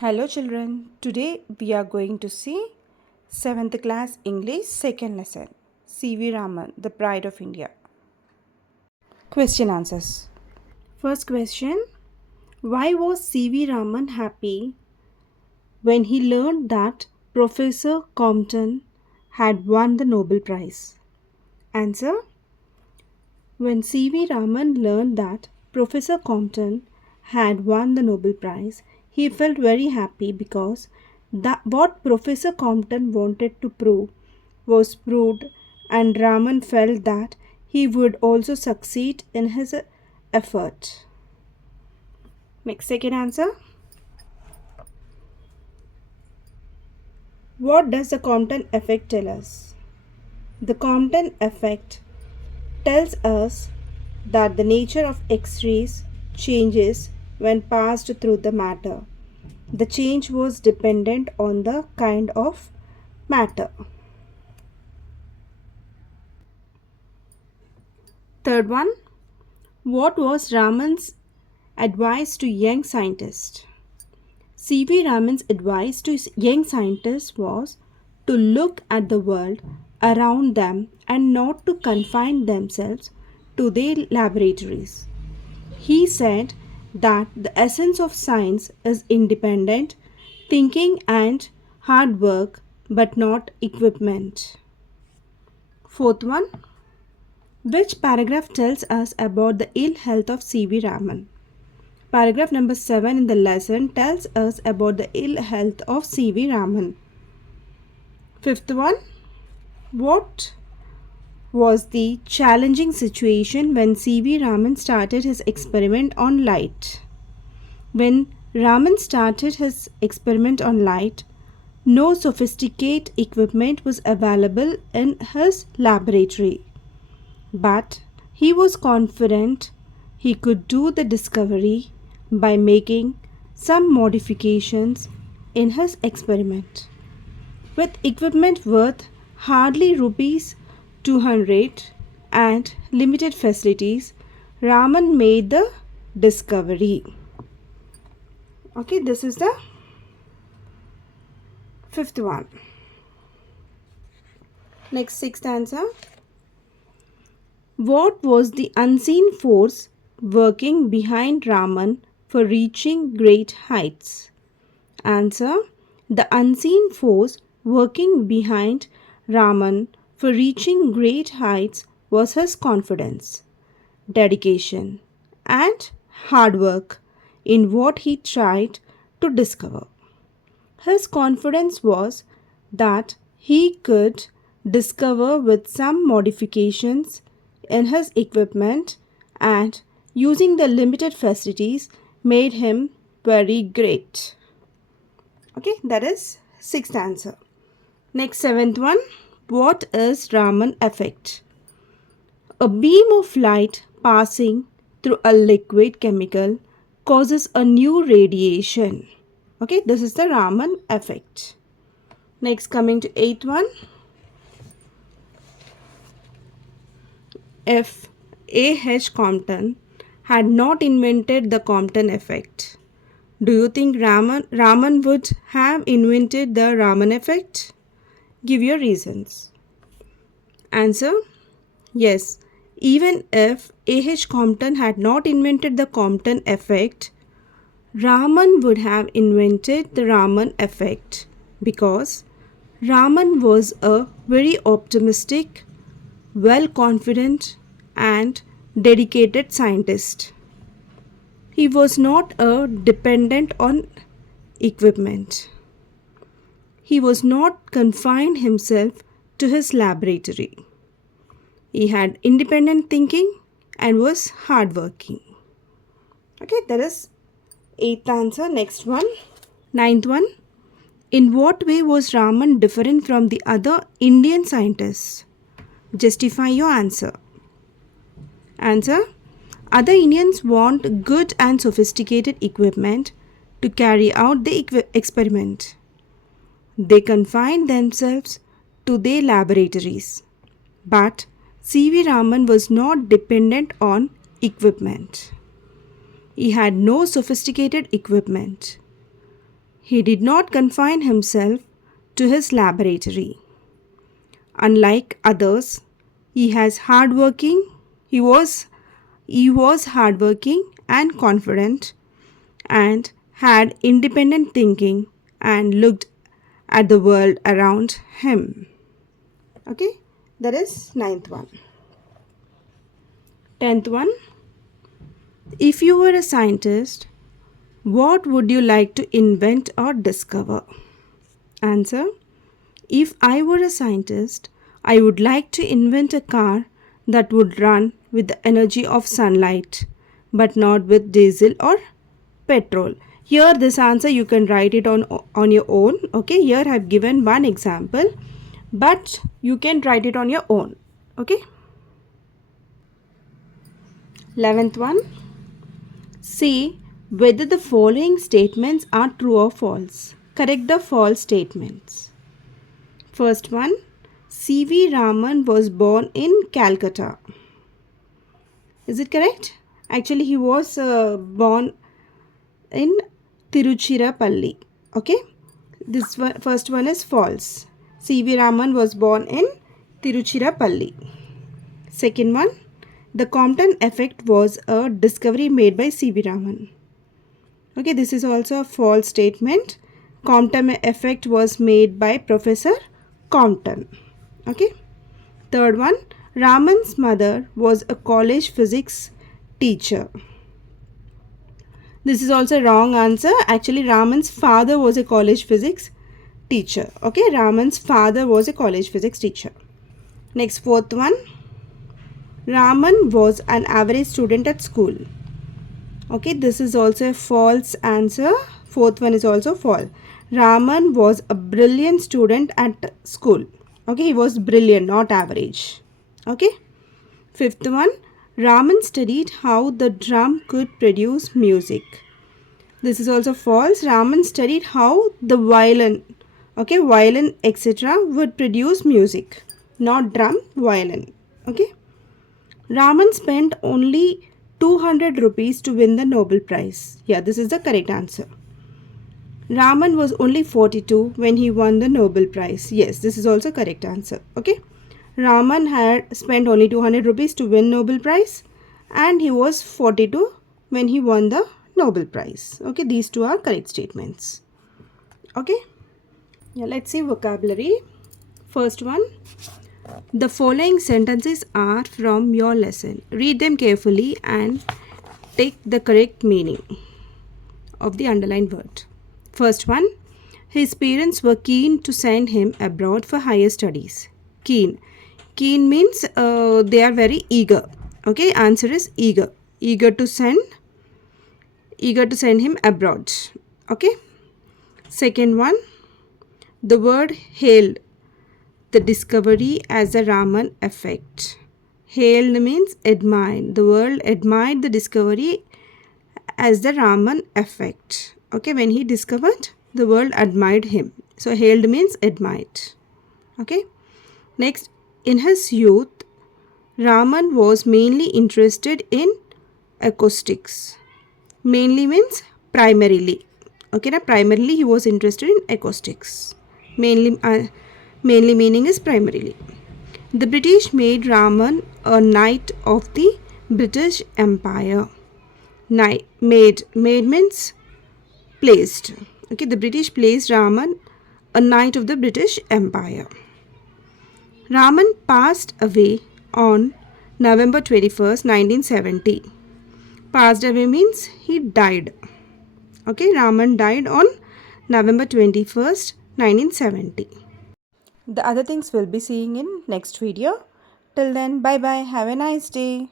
Hello children, today we are going to see 7th class English second lesson, C.V. Raman, the Pride of India. Question answers. First question, why was C.V. Raman happy when he learned that Professor Compton had won the Nobel Prize? Answer, when C.V. Raman learned that Professor Compton had won the Nobel Prize, he felt very happy because what Professor Compton wanted to prove was proved, and Raman felt that he would also succeed in his effort. Next, second answer. What does the Compton effect tell us? The Compton effect tells us that the nature of X-rays changes when passed through the matter. The change was dependent on the kind of matter. Third one, what was Raman's advice to young scientists? C.V. Raman's advice to young scientists was to look at the world around them and not to confine themselves to their laboratories. He said that the essence of science is independent thinking and hard work, but not equipment. Fourth one, which paragraph tells us about the ill health of C.V. Raman? Paragraph number 7 in the lesson tells us about the ill health of C.V. Raman. Fifth one, what was the challenging situation when C.V. Raman started his experiment on light? When Raman started his experiment on light, no sophisticated equipment was available in his laboratory. But he was confident he could do the discovery by making some modifications in his experiment. With equipment worth hardly rupees 200 and limited facilities, Raman made the discovery. Okay, this is the fifth one. Next, sixth answer. What was the unseen force working behind Raman for reaching great heights? Answer, the unseen force working behind Raman for reaching great heights was his confidence, dedication, and hard work in what he tried to discover. His confidence was that he could discover with some modifications in his equipment, and using the limited facilities made him very great. Okay, that is sixth answer. Next, seventh one. What is Raman effect? A beam of light passing through a liquid chemical causes a new radiation. Okay, this is the Raman effect. Next, coming to eighth one. If A.H. Compton had not invented the Compton effect, do you think Raman would have invented the Raman effect? Give your reasons. Answer, yes. Even if A.H. Compton had not invented the Compton effect, Raman would have invented the Raman effect because Raman was a very optimistic, well-confident and dedicated scientist. He was not dependent on equipment. He was not confined himself to his laboratory. He had independent thinking and was hardworking. Okay, that is eighth answer. Next one. Ninth one. In what way was Raman different from the other Indian scientists? Justify your answer. Answer, other Indians want good and sophisticated equipment to carry out the experiment. They confine themselves to their laboratories. But C.V. Raman was not dependent on equipment. He had no sophisticated equipment. He did not confine himself to his laboratory. Unlike others, he was hardworking and confident and had independent thinking and looked at the world around him. Okay, that is ninth one. 10th one. If you were a scientist, what would you like to invent or discover? Answer. If I were a scientist, I would like to invent a car that would run with the energy of sunlight, but not with diesel or petrol. Here this answer you can write it on your own. Okay, here I have given one example, but you can write it on your own. Okay. 11th one. Say whether the following statements are true or false. Correct the false statements. First one. C.V. Raman was born in Calcutta. Is it correct? Actually, he was born in Tiruchirappalli. Okay. This one, first one is false. C.V. Raman was born in Tiruchirappalli. Second one. The Compton effect was a discovery made by C.V. Raman. Okay, this is also a false statement. Compton effect was made by Professor Compton. Okay. Third one. Raman's mother was a college physics teacher. This is also a wrong answer. Actually, Raman's father was a college physics teacher. Okay, Raman's father was a college physics teacher. Next, fourth one. Raman was an average student at school. Okay, this is also a false answer. Fourth one is also false. Raman was a brilliant student at school. Okay, he was brilliant, not average. Okay. Fifth one. Raman studied how the drum could produce music. This is also false. Raman studied how the violin, etc. would produce music. Not drum, violin. Okay. Raman spent only 200 rupees to win the Nobel Prize. Yeah, this is the correct answer. Raman was only 42 when he won the Nobel Prize. Yes, this is also correct answer. Okay. Raman had spent only 200 rupees to win Nobel Prize and he was 42 when he won the Nobel Prize. Okay, these two are correct statements. Okay. Yeah, let's see vocabulary. First one. The following sentences are from your lesson. Read them carefully and take the correct meaning of the underlined word. First one. His parents were keen to send him abroad for higher studies. Keen. Keen means they are very eager. Okay, answer is eager. Eager to send him abroad. Okay. Second one. The word hailed the discovery as the Raman effect. Hailed means admired. The world admired the discovery as the Raman effect. Okay, when he discovered, the world admired him. So hailed means admired. Okay. Next, in his youth, Raman was mainly interested in acoustics. Mainly means primarily. Okay, now primarily he was interested in acoustics. Mainly meaning is primarily. The British made Raman a knight of the British Empire. Made means placed. Okay, the British placed Raman a knight of the British Empire. Raman passed away on November 21st, 1970. Passed away means he died. Okay, Raman died on November 21st, 1970. The other things we'll be seeing in next video. Till then, bye bye. Have a nice day.